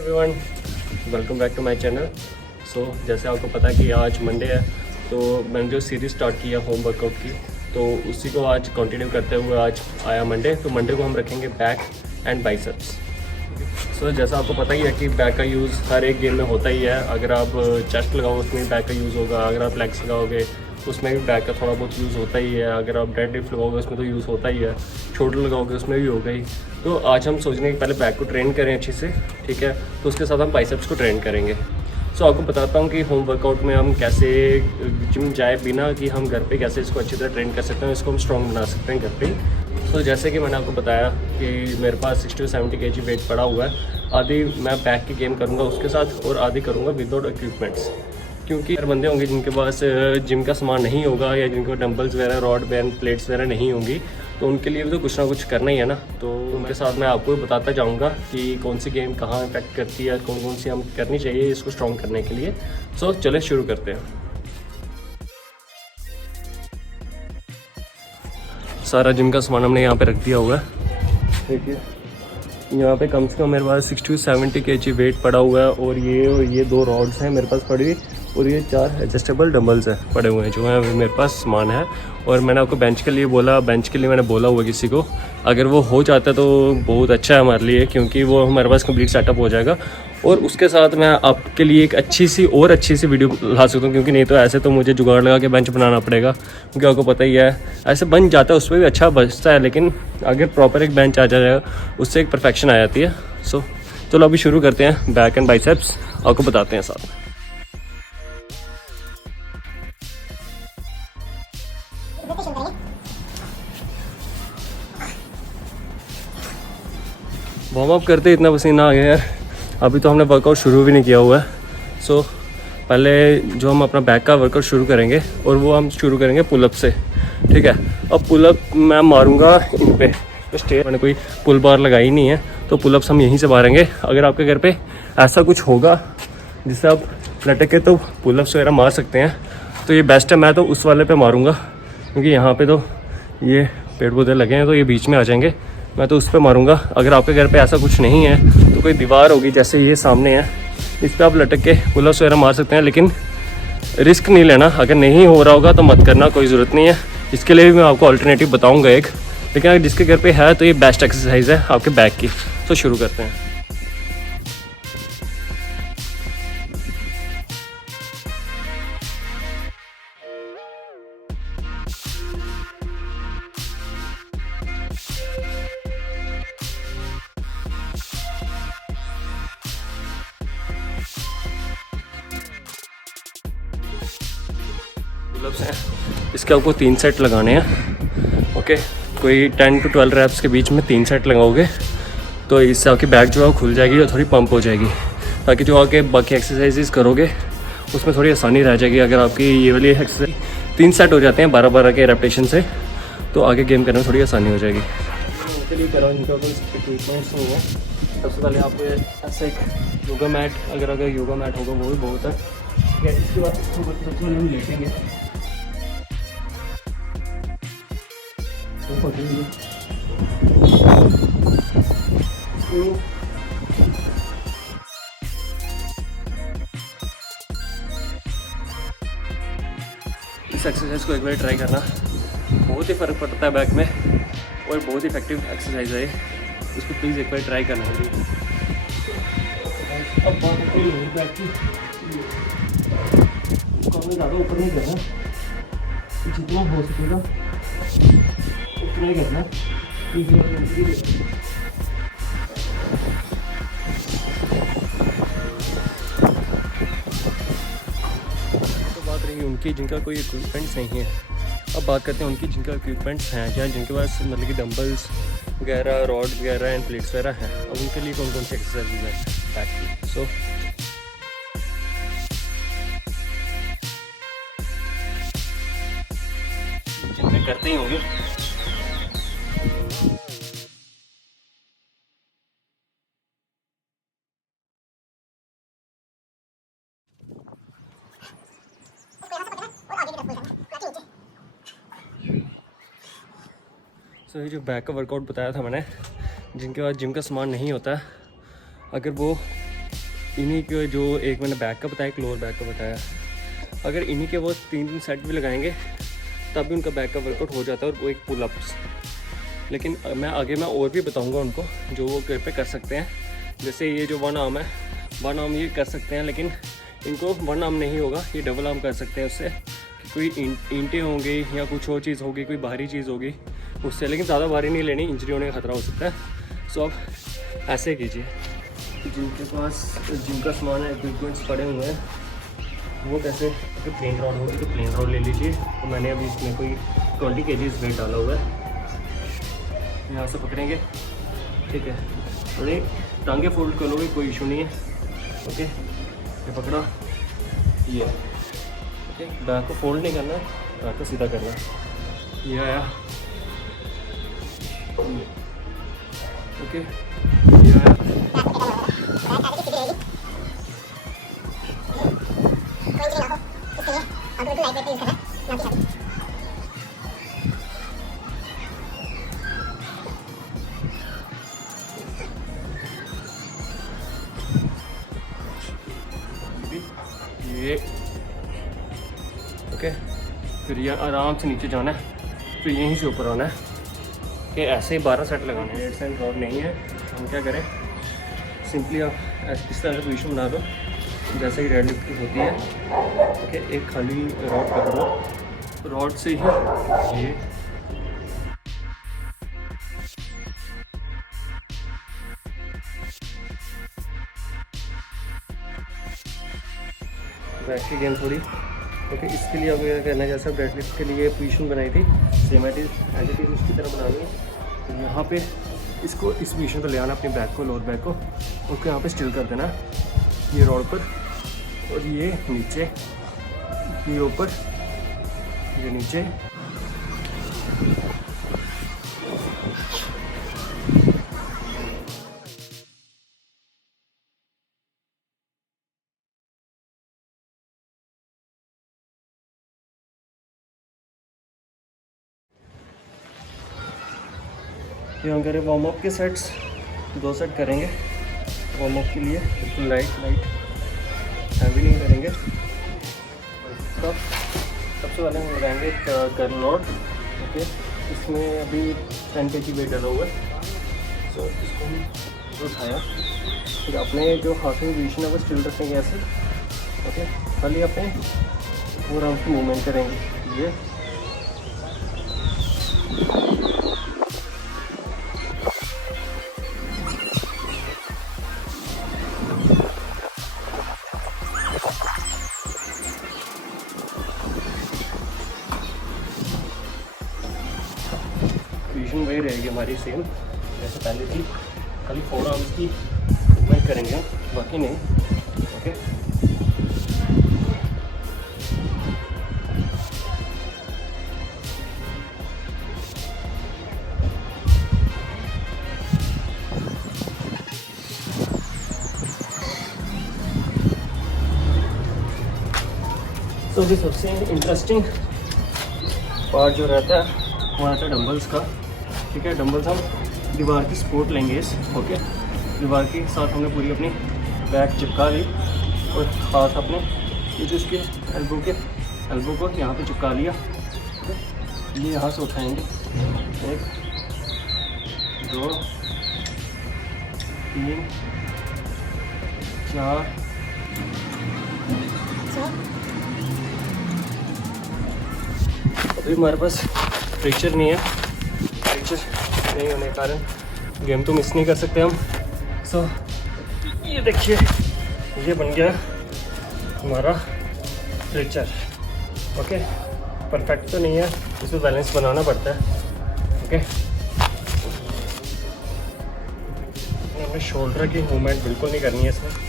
Everyone, welcome back to my channel. So जैसे आपको पता है कि आज मंडे है, तो मैंने जो सीरीज़ स्टार्ट की है होम वर्कआउट की, तो उसी को आज कंटिन्यू करते हुए आज आया मंडे। तो मंडे को हम रखेंगे बैक एंड बाइसेप्स। सो जैसा आपको पता ही है कि बैक का यूज़ हर एक गेम में होता ही है। अगर आप चेस्ट लगाओ उसमें बैक का यूज़ होगा, अगर आप लेग्स लगाओगे उसमें भी बैक का थोड़ा बहुत यूज़ होता ही है, अगर आप डेड लिफ्ट लगाओगे उसमें तो यूज़ होता ही है, शोल्डर लगाओगे उसमें भी होगा ही। तो आज हम सोच रहे हैं कि पहले बैक को ट्रेन करें अच्छे से, ठीक है। तो उसके साथ हम बाइसेप्स को ट्रेन करेंगे। सो आपको बताता हूँ कि होम वर्कआउट में हम कैसे जिम जाए बिना कि हम घर पे कैसे इसको अच्छी तरह ट्रेन कर सकते हैं, इसको हम स्ट्रॉन्ग बना सकते हैं घर पे ही। तो जैसे कि मैंने आपको बताया कि मेरे पास 60 से 70 kg वेट पड़ा हुआ है। आधी मैं बैक की गेम करूँगा उसके साथ और आधी करूँगा विदाउट इक्विपमेंट्स, क्योंकि हर बंदे होंगे जिनके पास जिम का सामान नहीं होगा या जिनको डंबल्स वगैरह, रॉड बैंड, प्लेट्स वगैरह नहीं होंगी, तो उनके लिए भी तो कुछ ना कुछ करना ही है ना। तो उनके साथ मैं आपको बताता जाऊंगा कि कौन सी गेम कहाँ इफेक्ट करती है, कौन कौन सी हम करनी चाहिए इसको स्ट्रॉन्ग करने के लिए। सो चले शुरू करते हैं। सारा जिम का सामान हमने यहाँ पे रख दिया हुआ है। देखिए यहाँ पे कम से कम मेरे पास 60 से 70 kg वेट पड़ा हुआ है, और ये 2 रॉड्स हैं मेरे पास पड़ी हुई, और ये 4 एडजस्टेबल डंबल्स हैं पड़े हुए हैं जो है मेरे पास सामान है। और मैंने आपको बेंच के लिए मैंने बोला हुआ किसी को, अगर वो हो जाता है तो बहुत अच्छा है हमारे लिए, क्योंकि वो हमारे पास कंप्लीट सेटअप हो जाएगा। और उसके साथ मैं आपके लिए एक अच्छी सी वीडियो ला सकता हूँ, क्योंकि नहीं तो ऐसे तो मुझे जुगाड़ लगा के बेंच बनाना पड़ेगा, क्योंकि आपको पता ही है ऐसे बन जाता है, उसमें भी अच्छा बचता है, लेकिन अगर प्रॉपर एक बेंच आ जाएगा उससे एक परफेक्शन आ जाती है। सो चलो अभी शुरू करते हैं बैक एंड बाइसेप्स, आपको बताते हैं साथ में। वार्म अप करते इतना पसीना आ गया यार, अभी तो हमने वर्कआउट शुरू भी नहीं किया हुआ है। सो पहले जो हम अपना बैक का वर्कआउट शुरू करेंगे, और वो हम शुरू करेंगे पुलअप से, ठीक है। अब पुलअप मैं मारूंगा इन पे, तो स्टेज मैंने कोई पुल बार लगाई नहीं है, तो पुलअप्स हम यहीं से मारेंगे। अगर आपके घर पे ऐसा कुछ होगा जिससे आप लटक के तो पुलअप्स वगैरह मार सकते हैं, तो ये बेस्ट है। मैं तो उस वाले पे मारूंगा, क्योंकि यहाँ पे तो ये पेड़ पौधे लगे हैं तो ये बीच में आ जाएंगे, मैं तो उस पर मारूंगा। अगर आपके घर पे ऐसा कुछ नहीं है तो कोई दीवार होगी जैसे ये सामने है, इस पर आप लटक के पुलअप्स वगैरह मार सकते हैं, लेकिन रिस्क नहीं लेना। अगर नहीं हो रहा होगा तो मत करना, कोई ज़रूरत नहीं है। इसके लिए भी मैं आपको अल्टरनेटिव बताऊँगा एक, लेकिन अगर जिसके घर पे है तो ये बेस्ट एक्सरसाइज है आपके बैक की। तो शुरू करते हैं। पुलअप्स हैं, इसके आपको 3 सेट लगाने हैं, ओके। कोई 10 to 12 रैप्स के बीच में 3 सेट लगाओगे तो इससे आपकी बैक जो है खुल जाएगी और थोड़ी पंप हो जाएगी, ताकि जो आगे बाकी एक्सरसाइजेस करोगे उसमें थोड़ी आसानी रह जाएगी। अगर आपकी ये वाली एक्सरसाइज 3 सेट हो जाते हैं 12-12 के रेपिटेशन से, तो आगे गेम करने में थोड़ी आसानी हो जाएगी। सबसे पहले आप ऐसा एक योगा मैट, अगर योगा मैट होगा वो भी बहुत है। इसके बाद सबसे पहले हम लेटेंगे, इस एक्सरसाइज को एक बार ट्राई करना, बहुत ही फ़र्क पड़ता है बैक में, और बहुत ही इफेक्टिव एक्सरसाइज है। इसको प्लीज़ एक बार ट्राई करना होगी। अब बैक की ज़्यादा ऊपर नहीं करना, जितना हो सकेगा उतना ही करना। तो बात रही उनकी जिनका कोई इक्विपमेंट्स नहीं है। अब बात करते हैं उनकी जिनका इक्विपमेंट्स हैं, या जिनके पास मतलब कि डंबल्स वगैरह, रॉड वगैरह एंड प्लेट्स वगैरह हैं। अब उनके लिए कौन कौन सी एक्सरसाइज है बैक की। सो जिम में करते ही होंगे। सो ये जो बैक का वर्कआउट बताया था मैंने, जिनके पास जिम का सामान नहीं होता, अगर वो इन्हीं के जो एक मैंने बैक का बताया, एक लोअर बैक का बताया, अगर इन्हीं के वो 3 सेट भी लगाएंगे तब भी उनका बैक का वर्कआउट हो जाता है, और वो एक पुल अप्स। लेकिन मैं आगे मैं और भी बताऊंगा उनको जो वो घर पे कर सकते हैं। जैसे ये जो 1 आर्म है, 1 आर्म ये कर सकते हैं, लेकिन इनको 1 आर्म नहीं होगा, ये डबल आर्म कर सकते हैं उससे, कि कोई ईंटें होंगी या कुछ और चीज़ होगी, कोई बाहरी चीज़ होगी उससे, लेकिन ज़्यादा भारी नहीं लेनी, इंजरी होने का खतरा हो सकता है। सो आप ऐसे कीजिए। जिनके पास जिम का सामान है, इक्विपमेंट्स पड़े हुए हैं, वो कैसे, अगर प्लेन रॉड होगी तो प्लेन रॉड ले लीजिए। तो मैंने अभी इसमें कोई 20 kg वेट डाला हुआ है, यहाँ से पकड़ेंगे, ठीक है, थोड़ी टांगे फोल्ड कर लोगे, कोई इशू नहीं है। ओके, ये पकड़ा, ये ओके, बैक को फोल्ड नहीं करना, बैक को सीधा करना, ये आया, ओके, ये आया, ये ओके। फिर ये आराम से नीचे जाना है, फिर यहीं से ऊपर आना है, कि ऐसे ही 12 सेट लगाने हैं। 8 सेट रॉड नहीं है, हम क्या करें, सिंपली आप इस तरह से पोजीशन बना दो जैसे ही डेड लिफ्ट की होती है। ओके, एक खाली रॉड पकड़ो, रॉड से ही ये बैक की गेम थोड़ी। ओके, इसके लिए अब क्या करना है, जैसे डेड लिफ्ट के लिए पोजीशन बनाई थी, सेम एज इट इज उसकी तरह बनानी है। तो यहाँ पे इसको इस पोजीशन पर ले आना, अपने बैक को, लोअर बैक को, उसको यहाँ पे स्टिल कर देना, ये रॉड पर, और ये नीचे, ये ऊपर, ये नीचे, ये हम करें वार्म अप के सेट्स, 2 सेट करेंगे वार्म अप के लिए, बिल्कुल लाइट हैवी नहीं करेंगे। तो सबसे पहले हम लगाएंगे कर्ल रॉड। ओके, इसमें अभी 10 kg वेट डाला हुआ है। सो इसको हम उठाया, फिर अपने जो हाथ में पोजीशन है वो स्टिल रखेंगे ऐसे। ओके, खाली अपने 4 आर्म्स की मूवमेंट करेंगे, ये पोजीशन वही रहेगी हमारी सेम जैसे पहले थी, खाली 4 आर्म्स की मूवमेंट करेंगे, बाकी नहीं। ओके, तो अभी सबसे इंटरेस्टिंग पार्ट जो रहता है वो आता है डंबल्स का। ठीक है, डंबल्स हम दीवार की सपोर्ट लेंगे इस। ओके, दीवार के साथ हमने पूरी अपनी बैक चिपका ली, और हाथ अपने ये जो इसके एल्बो को यहाँ पे चिपका लिया। ये यहाँ से उठाएंगे, 1 2 3 4 अभी हमारे पास फ्रैक्चर नहीं है, फ्रैक्चर नहीं होने के कारण गेम तो मिस नहीं कर सकते हम। सो ये देखिए, ये बन गया हमारा फ्रैक्चर। ओके, परफेक्ट तो नहीं है, इसमें बैलेंस बनाना पड़ता है। ओके, हमें शोल्डर की मूवमेंट बिल्कुल नहीं करनी है इसमें।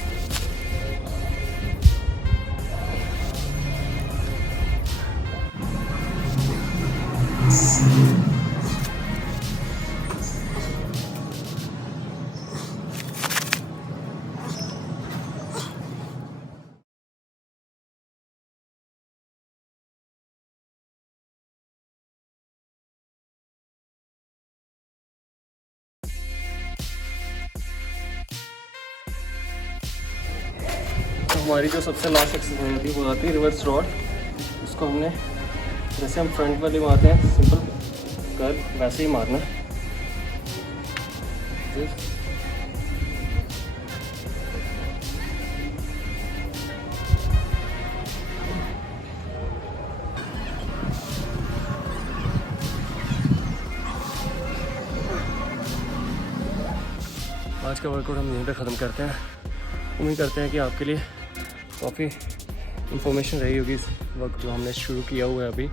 हमारी जो सबसे लास्ट एक्सरसाइज थी वो आती है रिवर्स रॉड। इसको हमने जैसे हम फ्रंट वाली मारते हैं सिंपल कर वैसे ही मारना है। आज का वर्कआउट हम यहीं पे ख़त्म करते हैं। उम्मीद करते हैं कि आपके लिए काफ़ी इन्फॉर्मेशन रही होगी इस वक्त जो हमने शुरू किया हुआ है अभी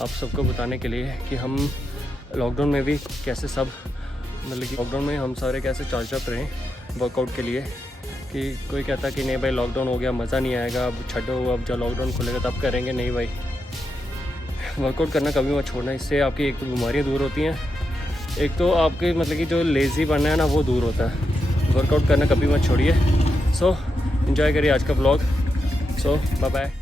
आप सबको बताने के लिए कि हम लॉकडाउन में भी कैसे सब मतलब कि लॉकडाउन में हम सारे कैसे चार्ज अप रहें वर्कआउट के लिए। कि कोई कहता कि नहीं भाई लॉकडाउन हो गया मज़ा नहीं आएगा, अब छड्डो, अब जब लॉकडाउन खुलेगा तब करेंगे। नहीं भाई, वर्कआउट करना कभी मत छोड़ना। इससे आपकी एक तो बीमारियाँ दूर होती हैं, एक तो आपके मतलब कि जो लेज़ी बनना है ना वो दूर होता है। वर्कआउट करना कभी मत छोड़िए। सो एंजॉय करिए आज का ब्लॉग। सो बाय बाय।